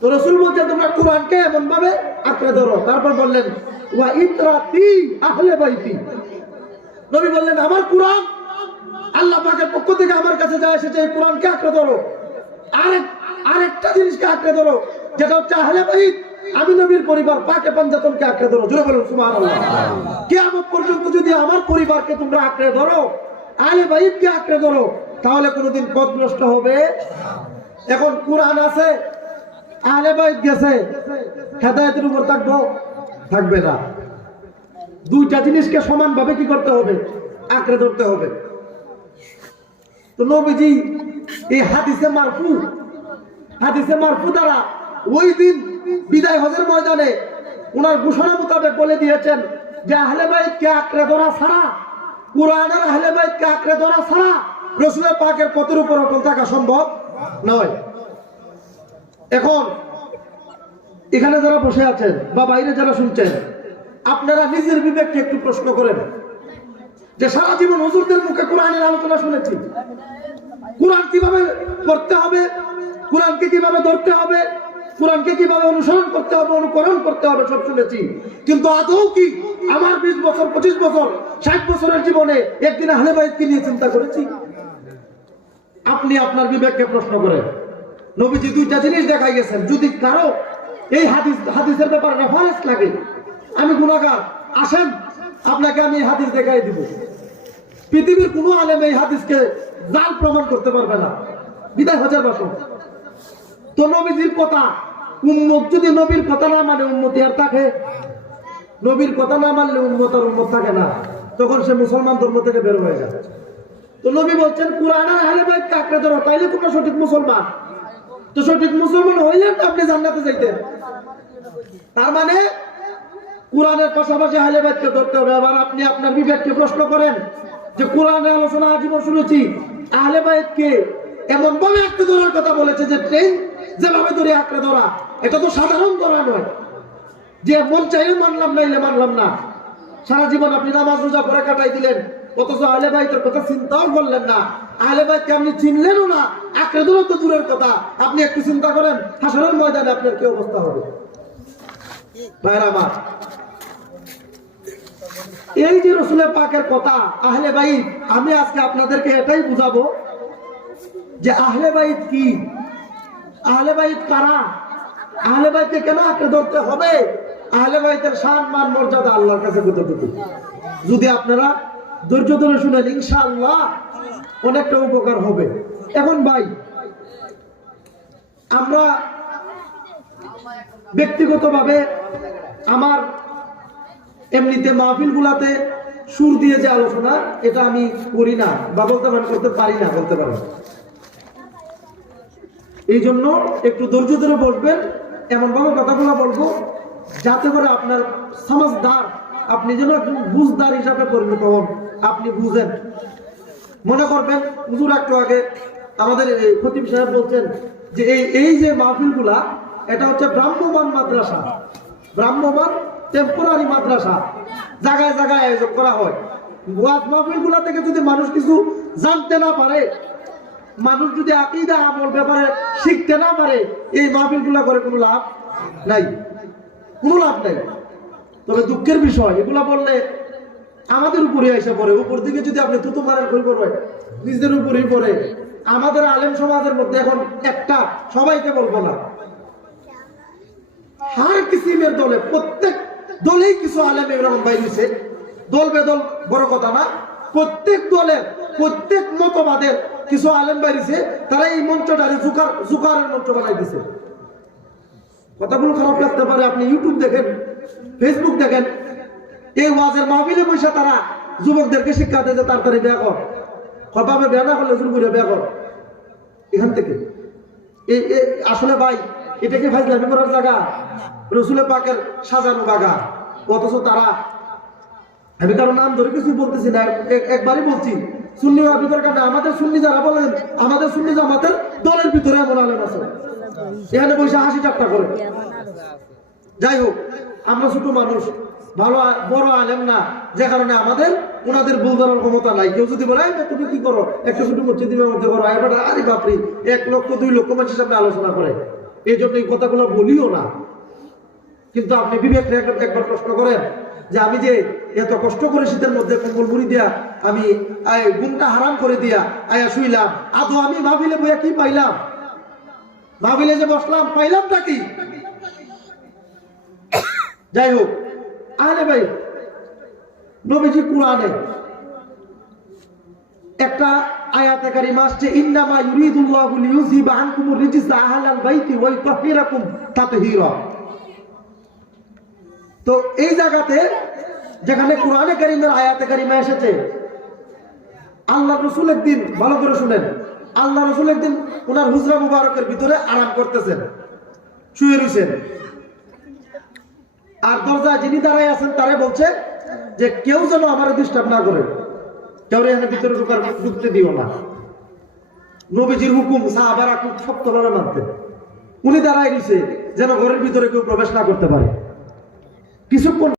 তো রসুল বলছেন, তোমরা কোরআনকে এমন ভাবে আঁকড়ে ধরো। তারপর বললেন, ওয়া ইতরাতি আহলে বাইতি। নবী বললেন, আমার কোরআন আল্লাহ পাকের পক্ষ থেকে আমার কাছে যা এসেছে, এই কোরআনকে আঁকড়ে ধরো। আরেক, আরেকটা জিনিসকে আঁকড়ে ধরো, যেটা হচ্ছে আহলে বাইত। আমি নবীর পরিবার, পাকে পাঞ্জাতনকে আঁকড়ে ধরো। জোরে বলুন, সুবহানাল্লাহ। কিয়ামত পর্যন্ত যদি আমার পরিবারকে তোমরা আঁকড়ে ধরো, আহলে বাইতকে আঁকড়ে ধরো, তাহলে কোনোদিন পথ নষ্ট হবে এখন কোরআন আছে আহলে বাইত গেছে, হেদায়েতের উপর থাকব, থাকবে না। দুইটা জিনিসকে সমানভাবে কি করতে হবে? আঁকড়ে ধরতে হবে। তো নবীজি এই হাদিসে মারফু হাদিসে মারফু দ্বারা ওই দিন বিদায় হজের ময়দানে ওনার ঘোষণা মোতাবেক বলে দিয়েছেন যে আহলে বাইতকে আঁকড়ে ধরা ছাড়া, কোরআনের আহলে বাইতকে আঁকড়ে ধরা ছাড়া রসুলের পাকের পথের উপর অটল থাকা সম্ভব নয়। এখন, এখানে যারা বসে আছেন বা বাইরে যারা শুনছেন, আপনারা নিজের বিবেককে একটু প্রশ্ন করেন। যে সারা জীবন হুজুরদের মুখে কোরআনের আলোচনা শুনেছি। কোরআন কীভাবে পড়তে হবে? কোরআনকে কীভাবে ধরতে হবে? কোরআনকে কীভাবে অনুসরণ করতে হবে? অনুকরণ করতে হবে, সব শুনেছি। কিন্তু আদৌ কি আমার বিশ বছর, পঁচিশ বছর, ষাট বছরের জীবনে একদিন আহলে বাইতকে নিয়ে চিন্তা করেছি? আপনি আপনার বিবেককে প্রশ্ন করেন। নবীজি দুইটা জিনিস দেখাই গেছেন। যদি কারও এই হাদিস হাদিসের ব্যাপারে রেফারেন্স লাগে, আমি গুণাগার আসেন, আপনাকে আমি এই হাদিস দেখাই দিব। পৃথিবীর কোনো আলেম এই হাদিসকে জাল প্রমাণ করতে পারবে না। বিদায় হাজার বছর তো নবীজির কথা, উম্মত যদি নবীর কথা না মানে উন্মতি আর থাকে? নবীর কথা না মানলে উন্মত আর উন্মত থাকে না। তখন সে মুসলমান ধর্ম থেকে বের হয়ে যায় তো নবী বলছেন কোরআন আহলে বাইতকে আঁকড়ে ধরো, তাইলে তোমরা সঠিক মুসলমান। তো সঠিক মুসলমান হইলেন আপনি জান্নাতে যাইতেন। তার মানে কোরআনের পাশাপাশি আহলে বাইতকে ধরতে হবে। আবার আপনি আপনার বিবেককে প্রশ্ন করেন যে কোরআনের আলোচনা আজীবন শুনেছি, আহলে বাইতকে এমন ভাবে আঁকড়ে ধরার কথা বলেছে যে ট্রেন যেভাবে ধরে আঁকড়ে ধরা, এটা তো সাধারণ ধরা নয়। যে, মন চাইও মানলাম নাইলে মানলাম না। সারা জীবন আপনি নামাজ রোজা করে কাটাই দিলেন, অথচ আহলে বাইতের কথা চিন্তাও করলেন না। আহলে বাইতকে আপনি চিনলেনও না ধরো তো দূরের কথা। আপনি একটু চিন্তা করেন, হাসরের ময়দানে আপনার কি অবস্থা হবে? ভাইরা আমার, এই যে রসুলের পাকের কথা, আহলে বাইত, আমি আজকে আপনাদেরকে এটাই বুঝাবো যে আহলে বাইত কি? আহলে বাইত কারা? আহলে বাইতকে কেন আঁকড়ে ধরতে হবে? আহলে বাইতের সম্মান মান, মর্যাদা আল্লাহর কাছে যদি আপনারা ধৈর্য ধরে শুনেন, ইনশাআল্লাহ অনেকটা উপকার হবে। এখন ভাই, আমরা ব্যক্তিগতভাবে আমার এমনিতে মাহফিল গুলাতে সুর দিয়ে যে আলোচনা, এটা আমি করি না বা বলতে পারি করতে পারি না, বলতে পারি এই জন্য একটু ধৈর্য ধরে বসবেন এমন ভাবে কথাগুলো বলব, যাতে করে আপনার সমাজদার, আপনি যেন একজন বুঝদার হিসাবে পরিণত হন, আপনি বুঝেন। মনে করবেন, হুজুর একটু আগে আমাদের খতিব সাহেব বলছেন যে এই এই যে মাহফিলগুলা, এটা হচ্ছে ব্রাহ্মমান মাদ্রাসা। ব্রাহ্মমান টেম্পোরারি মাদ্রাসা। জায়গায় জায়গায় আয়োজন করা হয়। ওয়াজ মাহফিলগুলা থেকে যদি মানুষ কিছু জানতে না পারে, মানুষ যদি আকিদা, আমল ব্যাপারে শিখতে না পারে, এই মাহফিলগুলা করে কোনো লাভ নাই। কোনো লাভ নাই। তবে দুঃখের বিষয়, এগুলা বললে আমাদের উপরে এসে পড়ে, উপর দিকে যদি আপনি তুতু মারেন কই করবে। নিজেদের উপরেই পড়ে। আমাদের আলেম সমাজের মধ্যে এখন একটা, সবাইকে বলব না। হার কিসিমের দলে, প্রত্যেক দলেই কিছু আলেম এরকম বাইরেছে দল বেদল বড় কথা না। প্রত্যেক দলের প্রত্যেক মতবাদের কিছু আলেম বাইরেছে তারা এই মঞ্চটারে জুকার, জুকারের মঞ্চ বানাই দিছে। কথাগুলো খারাপ লাগতে পারে। আপনি ইউটিউব দেখেন ফেসবুক দেখেন এই ওয়াজের মাহফিলে বসে তারা যুবকদেরকে শিক্ষা দেয় যে তাড়াতাড়ি বিয়া কর। কবাবে বিয়া না করলে শুরু করে বিয়া কর। এখান থেকে। এই আসলে ভাই, এটা কি ফাইজলামি করার জায়গা? রসুলের পাকের সাজানো বাগা অথচ তারা, আমি কারও নাম ধরে কিছু বলতেছি না একবারই বলছি, সুন্নি হওয়ার ভিতরে কারণে আমাদের সুন্নি যারা বলেন, আমাদের সুন্নি জামাতের দলের ভিতরে এমন আলেম আছে। এখানে বসে হাসি ঠাট্টা করে। যাই হোক, আমরা ছোট মানুষ ভালো বড় আলেম না, যে কারণে আমাদের ওনাদের ভুল ধরার ক্ষমতা নাই। কেউ যদি বলে, "এই তুমি কি করো? একটা ছোট মসজিদের মধ্যে করো। এবার আরে বাপরি, এক লক্ষ, দুই লক্ষ মানুষের সামনে আলোচনা করে। এই জন্য এই কথাগুলো বলিও না। কিন্তু আপনি বিবেক একবার- প্রশ্ন করেন যে আমি যে এত কষ্ট করে শীতের মধ্যে কম্বল মুড়ি দিয়া আমি ঘুমটা হারাম করে দিয়া আয়া শুইলাম, আদৌ আমি মাহফিলে বইয়া কি পাইলাম? মাহফিলে যে বসলাম পাইলাম নাকি যাই হোক আরে ভাই নবীজি কোরআনে একটা আয়াতে কারিমা আসছে, ইন্নামা ইউরিদুল্লাহু লিইউযিবা আনকুমুর রিজসা আহলাল বাইতি ওয়া ইতাহহিরাকুম তাতহীরা। তো এই জায়গাতে যেখানে কোরআনে কারিমের আয়াতে কারিমা এসেছে, আল্লাহ রসুল একদিন, ভালো করে শুনেন, আল্লাহ রসুল একদিন ওনার হুজরা মুবারকের ভিতরে আরাম করতেছেন, শুয়ে রয়েছেন আর দরজায় যিনি দাঁড়ায় আছেন তারে বলছে যে কেউ যেন আমার ডিস্টার্ব না করে। কেউ এখানে ভিতরে ঢুকার ঢুকতে দিও না। নবীজির হুকুম, সাহাবারা খুব শক্তভাবে মানতেন। উনি দাঁড়ায় রয়েছে, যেন ঘরের ভিতরে কেউ প্রবেশ না করতে পারে। কিছুক্ষণ